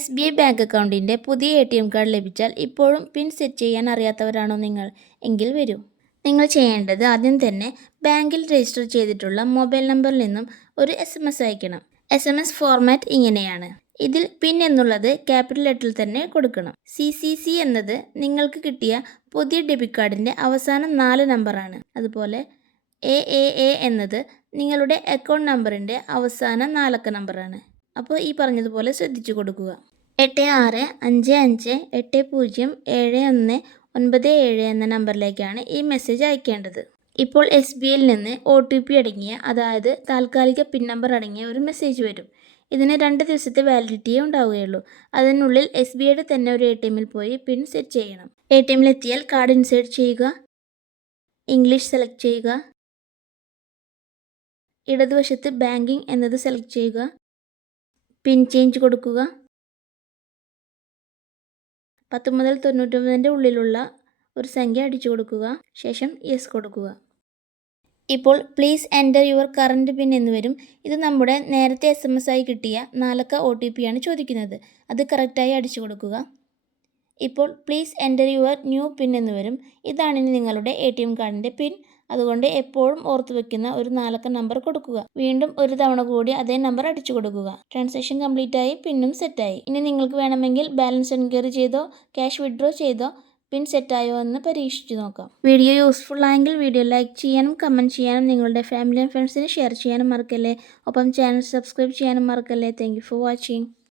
SBI bank അക്കൗണ്ടിൻ്റെ പുതിയ ATM card ലഭിച്ചാൽ ഇപ്പോഴും പിൻ സെറ്റ് ചെയ്യാൻ അറിയാത്തവരാണോ നിങ്ങൾ? എങ്കിൽ വരൂ. നിങ്ങൾ ചെയ്യേണ്ടത് ആദ്യം തന്നെ ബാങ്കിൽ രജിസ്റ്റർ ചെയ്തിട്ടുള്ള മൊബൈൽ നമ്പറിൽ നിന്നും ഒരു SMS അയക്കണം. SMS ഫോർമാറ്റ് ഇങ്ങനെയാണ്. ഇതിൽ പിൻ എന്നുള്ളത് ക്യാപിറ്റൽ ലെറ്ററിൽ തന്നെ കൊടുക്കണം. CCC എന്നത് നിങ്ങൾക്ക് കിട്ടിയ പുതിയ ഡെബിറ്റ് കാർഡിൻ്റെ അവസാന 4 നമ്പറാണ്. അതുപോലെ AAA എന്നത് നിങ്ങളുടെ അക്കൗണ്ട് നമ്പറിൻ്റെ അവസാന 4 അക്ക നമ്പറാണ്. അപ്പോൾ ഈ പറഞ്ഞതുപോലെ ശ്രദ്ധിച്ചു കൊടുക്കുക. 8655807197 എന്ന നമ്പറിലേക്കാണ് ഈ മെസ്സേജ് അയക്കേണ്ടത്. ഇപ്പോൾ SBIയിൽ നിന്ന് OTP അടങ്ങിയ, അതായത് താൽക്കാലിക പിൻ നമ്പർ അടങ്ങിയ ഒരു മെസ്സേജ് വരും. ഇതിന് 2 ദിവസത്തെ വാലിഡിറ്റിയേ ഉണ്ടാവുകയുള്ളൂ. അതിനുള്ളിൽ SBIയുടെ തന്നെ ഒരു ATMൽ പോയി പിൻ സെറ്റ് ചെയ്യണം. ATMൽ എത്തിയാൽ കാർഡ് ഇൻസേർട്ട് ചെയ്യുക, ഇംഗ്ലീഷ് സെലക്ട് ചെയ്യുക, ഇടതുവശത്ത് ബാങ്കിങ് എന്നത് സെലക്ട് ചെയ്യുക, പിൻ ചേഞ്ച് കൊടുക്കുക, 10 മുതൽ 99 ഉള്ളിലുള്ള ഒരു സംഖ്യ അടിച്ചു കൊടുക്കുക, ശേഷം യെസ് കൊടുക്കുക. ഇപ്പോൾ പ്ലീസ് എൻ്റർ യുവർ കറൻറ്റ് പിൻ എന്ന് വരും. ഇത് നമ്മുടെ നേരത്തെ SMS ആയി കിട്ടിയ 4 അക്ക OTP ആണ് ചോദിക്കുന്നത്. അത് കറക്റ്റായി അടിച്ചു കൊടുക്കുക. ഇപ്പോൾ പ്ലീസ് എൻ്റർ യുവർ ന്യൂ പിൻ എന്ന് വരും. ഇതാണ് ഇനി നിങ്ങളുടെ ATM കാർഡിൻ്റെ പിൻ. അതുകൊണ്ട് എപ്പോഴും ഓർത്തു വെക്കുന്ന ഒരു 4 അക്ക നമ്പർ കൊടുക്കുക. വീണ്ടും ഒരു തവണ കൂടി അതേ നമ്പർ അടിച്ചു കൊടുക്കുക. ട്രാൻസാക്ഷൻ കംപ്ലീറ്റ് ആയി, പിന്നും സെറ്റായി. ഇനി നിങ്ങൾക്ക് വേണമെങ്കിൽ ബാലൻസ് എൻക്വയറി ചെയ്തോ ക്യാഷ് വിഡ്രോ ചെയ്തോ പിൻ സെറ്റായോ എന്ന് പരീക്ഷിച്ചു നോക്കാം. വീഡിയോ യൂസ്ഫുൾ ആയെങ്കിൽ വീഡിയോ ലൈക്ക് ചെയ്യാനും കമൻറ്റ് ചെയ്യാനും നിങ്ങളുടെ ഫാമിലി ആൻഡ് ഫ്രണ്ട്സിന് ഷെയർ ചെയ്യാനും മറക്കല്ലേ. ഒപ്പം ചാനൽ സബ്സ്ക്രൈബ് ചെയ്യാനും മറക്കല്ലേ. Thank you for watching.